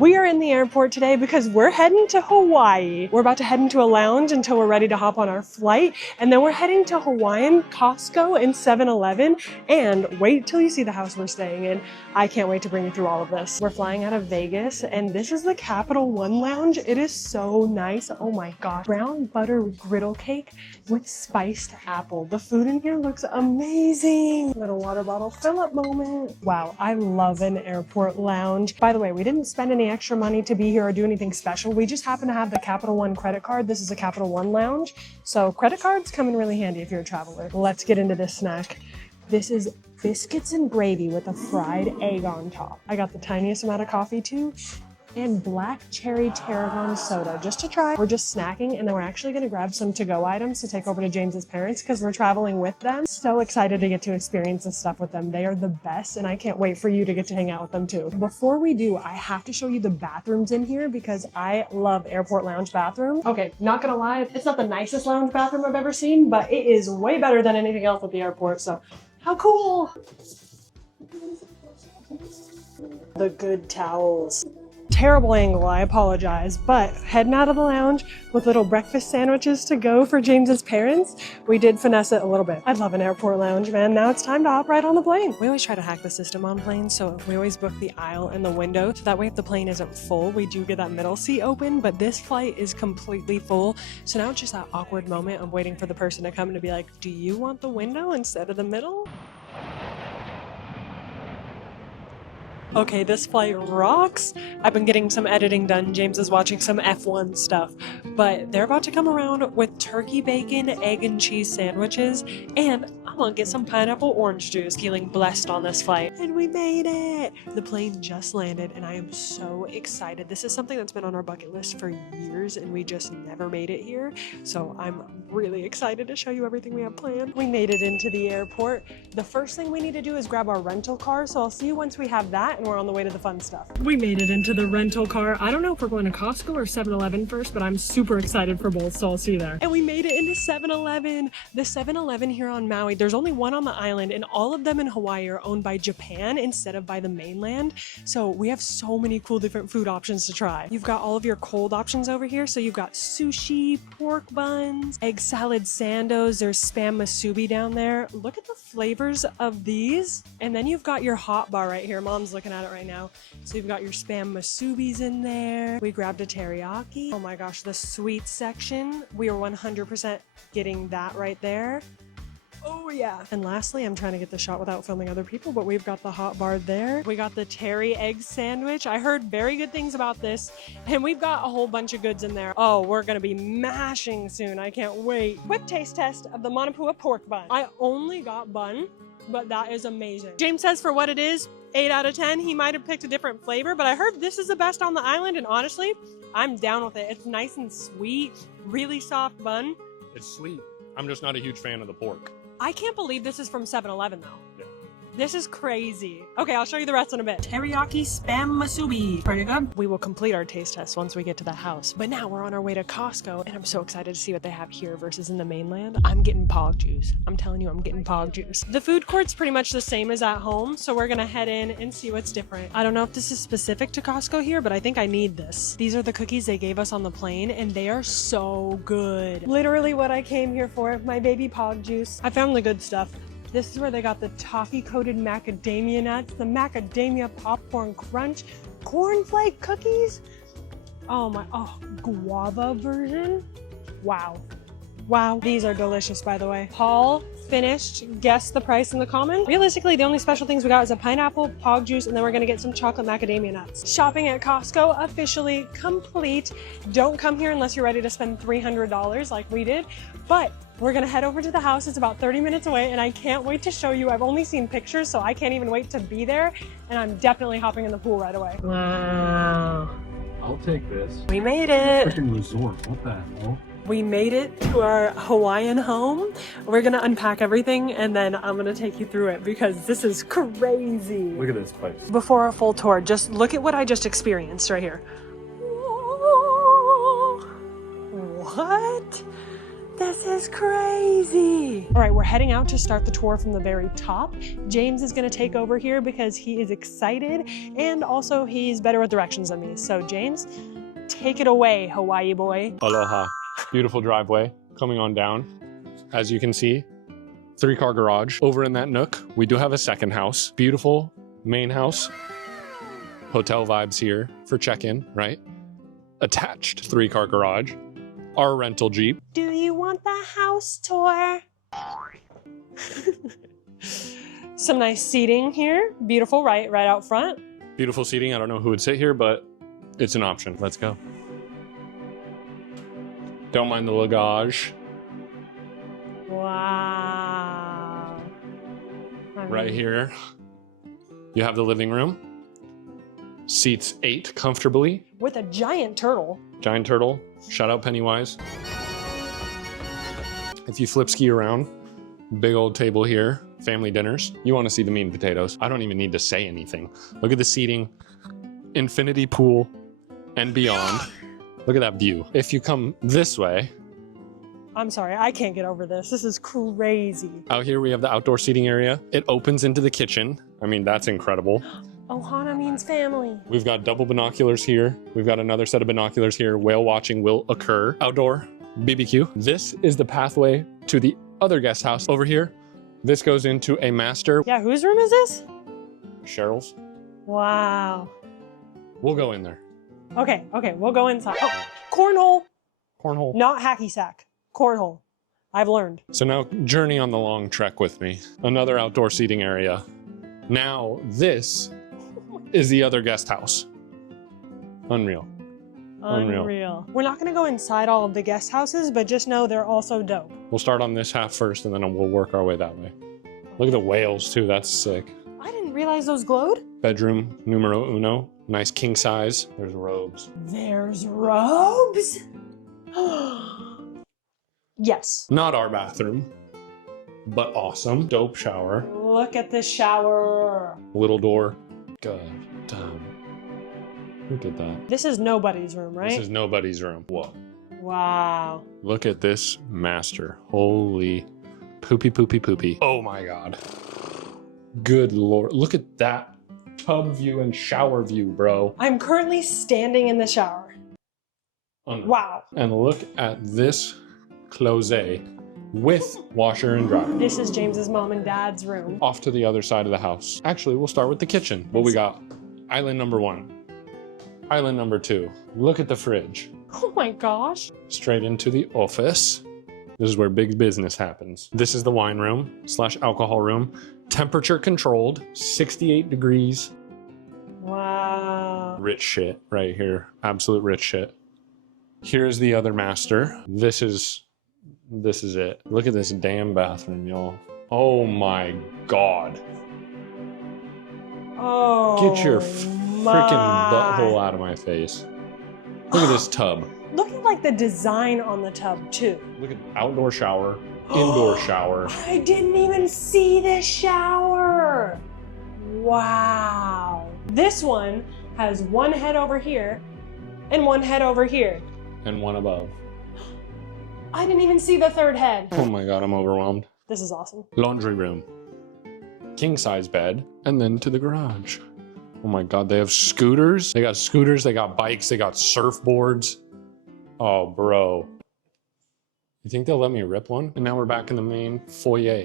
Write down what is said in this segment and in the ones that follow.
We are in the airport today because we're heading to Hawaii. We're about to head into a lounge until we're ready to hop on our flight. And then we're heading to Hawaiian, Costco, and 7-Eleven. And wait till you see the house we're staying in. I can't wait to bring you through all of this. We're flying out of Vegas, and this is the Capital One Lounge. It is so nice. Oh my gosh. Brown butter griddle cake with spiced apple. The food in here looks amazing. Little water bottle fill-up moment. Wow, I love an airport lounge. By the way, we didn't spend any extra money to be here or do anything special. We just happen to have the Capital One credit card. This is a Capital One lounge. So credit cards come in really handy if you're a traveler. Let's get into this snack. This is biscuits and gravy with a fried egg on top. I got the tiniest amount of coffee too, and black cherry tarragon soda just to try. We're just snacking, and then we're actually gonna grab some to-go items to take over to James's parents because we're traveling with them. So excited to get to experience this stuff with them. They are the best, and I can't wait for you to get to hang out with them too. Before we do, I have to show you the bathrooms in here because I love airport lounge bathrooms. Okay, not gonna lie, it's not the nicest lounge bathroom I've ever seen, but it is way better than anything else at the airport, so how cool! The good towels. Terrible angle, I apologize, but heading out of the lounge with little breakfast sandwiches to go for James's parents. We did finesse it a little bit. I love an airport lounge, man. Now it's time to hop right on the plane. We always try to hack the system on planes, so we always book the aisle and the window, so that way if the plane isn't full, we do get that middle seat open, but this flight is completely full, so now it's just that awkward moment of waiting for the person to come and to be like, do you want the window instead of the middle? Okay, this flight rocks. I've been getting some editing done. James is watching some F1 stuff, but they're about to come around with turkey bacon, egg and cheese sandwiches, and I'm gonna get some pineapple orange juice. Feeling blessed on this flight. And we made it! The plane just landed and I am so excited. This is something that's been on our bucket list for years and we just never made it here. So I'm really excited to show you everything we have planned. We made it into the airport. The first thing we need to do is grab our rental car, so I'll see you once we have that and we're on the way to the fun stuff. We made it into the rental car. I don't know if we're going to Costco or 7-Eleven first, but I'm super excited for both, so I'll see you there. And we made it into 7-Eleven. The 7-Eleven here on Maui, there's only one on the island, and all of them in Hawaii are owned by Japan instead of by the mainland. So we have so many cool different food options to try. You've got all of your cold options over here. So you've got sushi, pork buns, egg salad sandos, there's spam musubi down there. Look at the flavors of these. And then you've got your hot bar right here. Mom's looking at it right now. So you've got your spam musubis in there. We grabbed a teriyaki. Oh my gosh, the sweet section. We are 100% getting that right there. Oh yeah. And lastly, I'm trying to get the shot without filming other people, but we've got the hot bar there. We got the terry egg sandwich. I heard very good things about this, and we've got a whole bunch of goods in there. Oh, we're gonna be mashing soon. I can't wait. Quick taste test of the Manapua pork bun. I only got bun, but that is amazing. James says for what it is, 8 out of 10. He might have picked a different flavor, but I heard this is the best on the island, and honestly, I'm down with it. It's nice and sweet, really soft bun. It's sweet. I'm just not a huge fan of the pork. I can't believe this is from 7-Eleven though. Yeah. This is crazy. Okay, I'll show you the rest in a bit. Teriyaki spam musubi. Pretty good. We will complete our taste test once we get to the house. But now we're on our way to Costco, and I'm so excited to see what they have here versus in the mainland. I'm getting pog juice. I'm telling you, I'm getting pog juice. The food court's pretty much the same as at home, so we're gonna head in and see what's different. I don't know if this is specific to Costco here, but I think I need this. These are the cookies they gave us on the plane, and they are so good. Literally what I came here for, my baby pog juice. I found the good stuff. This is where they got the toffee-coated macadamia nuts, the macadamia popcorn crunch, cornflake cookies. Oh, guava version. Wow. Wow. These are delicious, by the way. Haul finished. Guess the price in the comment. Realistically, the only special things we got is a pineapple, pog juice, and then we're gonna get some chocolate macadamia nuts. Shopping at Costco officially complete. Don't come here unless you're ready to spend $300 like we did, but we're gonna head over to the house. It's about 30 minutes away, and I can't wait to show you. I've only seen pictures, so I can't even wait to be there, and I'm definitely hopping in the pool right away. Wow. I'll take this. We made it. Freaking resort. What the hell? We made it to our Hawaiian home. We're gonna unpack everything and then I'm gonna take you through it because this is crazy. Look at this place. Before a full tour, just look at what I just experienced right here. What? This is crazy. All right, we're heading out to start the tour from the very top. James is gonna take over here because he is excited and also he's better with directions than me. So James, take it away, Hawaii boy. Aloha. Beautiful driveway coming on down. As you can see, 3-car garage. Over in that nook, we do have a second house. Beautiful main house. Hotel vibes here for check-in, right? Attached 3-car garage. Our rental Jeep. Do you want the house tour? Some nice seating here. Beautiful, right out front. Beautiful seating. I don't know who would sit here, but it's an option. Let's go. Don't mind the luggage. Wow. Right here, you have the living room. Seats 8 comfortably. With a giant turtle. Giant turtle. Shout out Pennywise. If you flip ski around, big old table here, family dinners. You want to see the meat and potatoes. I don't even need to say anything. Look at the seating, infinity pool, and beyond. Look at that view. If you come this way. I'm sorry, I can't get over this. This is crazy. Out here we have the outdoor seating area. It opens into the kitchen. I mean, that's incredible. Ohana means family. We've got double binoculars here. We've got another set of binoculars here. Whale watching will occur. Outdoor BBQ. This is the pathway to the other guest house over here. This goes into a master. Yeah, whose room is this? Cheryl's. Wow. We'll go in there. Okay, we'll go inside. Oh, cornhole. Cornhole. Not hacky sack. Cornhole. I've learned. So now journey on the long trek with me. Another outdoor seating area. Now this is the other guest house. Unreal. Unreal. We're not gonna go inside all of the guest houses, but just know they're also dope. We'll start on this half first and then we'll work our way that way. Look at the whales too, that's sick. I didn't realize those glowed. Bedroom numero uno. Nice king size. There's robes. There's robes? Yes. Not our bathroom, but awesome. Dope shower. Look at this shower. Little door. God damn. Look at that. This is nobody's room, right? This is nobody's room. Whoa. Wow. Look at this master. Holy poopy. Oh my God. Good Lord. Look at that tub view and shower view, bro. I'm currently standing in the shower. Unreal. Wow. And look at this closet with washer and dryer. This is James's mom and dad's room. Off to the other side of the house. Actually, we'll start with the kitchen. What we got? Island number 1. Island number 2. Look at the fridge. Oh my gosh. Straight into the office. This is where big business happens. This is the wine room / alcohol room. Temperature controlled, 68 degrees. Wow. Rich shit right here. Absolute rich shit. Here's the other master. This is it. Look at this damn bathroom, y'all. Oh my God. Oh. Get your freaking butthole out of my face. Look at this tub. Look at like the design on the tub too. Look at outdoor shower, indoor shower. I didn't even see this shower. Wow. This one has one head over here and one head over here. And one above. I didn't even see the third head. Oh my God, I'm overwhelmed. This is awesome. Laundry room. King size bed. And then to the garage. Oh my God, they have scooters. They got scooters, they got bikes, they got surfboards. Oh, bro. You think they'll let me rip one? And now we're back in the main foyer.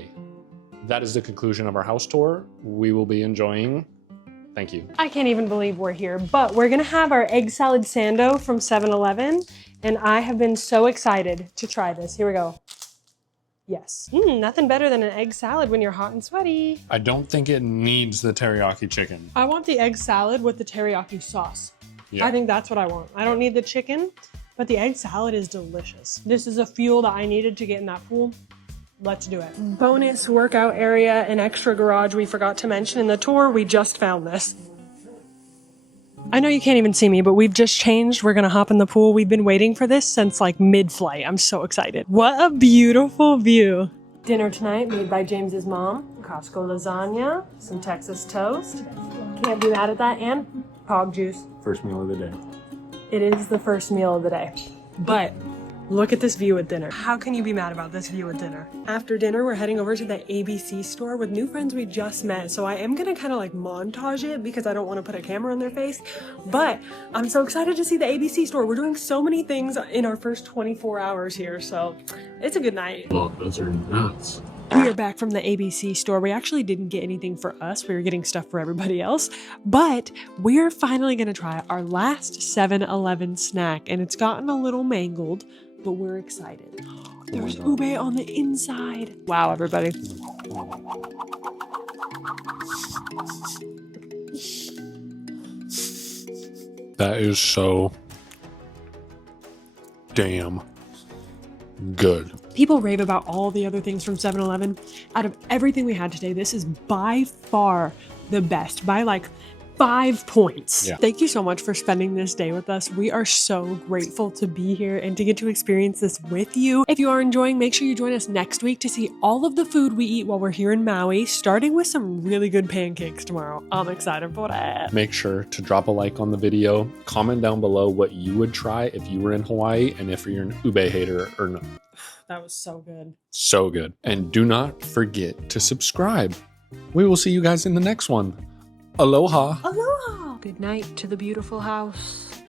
That is the conclusion of our house tour. We will be enjoying. Thank you. I can't even believe we're here, but we're gonna have our egg salad sando from 7-Eleven, and I have been so excited to try this. Here we go. Yes. Nothing better than an egg salad when you're hot and sweaty. I don't think it needs the teriyaki chicken. I want the egg salad with the teriyaki sauce. Yeah. I think that's what I want. I don't need the chicken, but the egg salad is delicious. This is a fuel that I needed to get in that pool. Let's do it. Bonus workout area and extra garage we forgot to mention in the tour. We just found this. I know you can't even see me, but we've just changed. We're gonna hop in the pool. We've been waiting for this since like mid-flight. I'm so excited. What a beautiful view. Dinner tonight made by James's mom. Costco lasagna, some Texas toast. Can't be mad at that, and hog juice. First meal of the day. It is the first meal of the day. But Look at this view at dinner. How can you be mad about this view at dinner? After dinner, we're heading over to the ABC store with new friends we just met. So I am gonna kind of like montage it because I don't want to put a camera in their face. But I'm so excited to see the ABC store. We're doing so many things in our first 24 hours here. So it's a good night. Well, those are nuts. We are back from the ABC store. We actually didn't get anything for us. We were getting stuff for everybody else. But we're finally going to try our last 7-Eleven snack. And it's gotten a little mangled, but we're excited. There's ube on the inside. Wow, everybody. That is so damn good. People rave about all the other things from 7-Eleven. Out of everything we had today, this is by far the best, by like 5 points. Yeah. Thank you so much for spending this day with us. We are so grateful to be here and to get to experience this with you. If you are enjoying, make sure you join us next week to see all of the food we eat while we're here in Maui, starting with some really good pancakes tomorrow. I'm excited for that. Make sure to drop a like on the video. Comment down below what you would try if you were in Hawaii and if you're an ube hater or not. That was so good. So good. And do not forget to subscribe. We will see you guys in the next one. Aloha. Aloha. Good night to the beautiful house.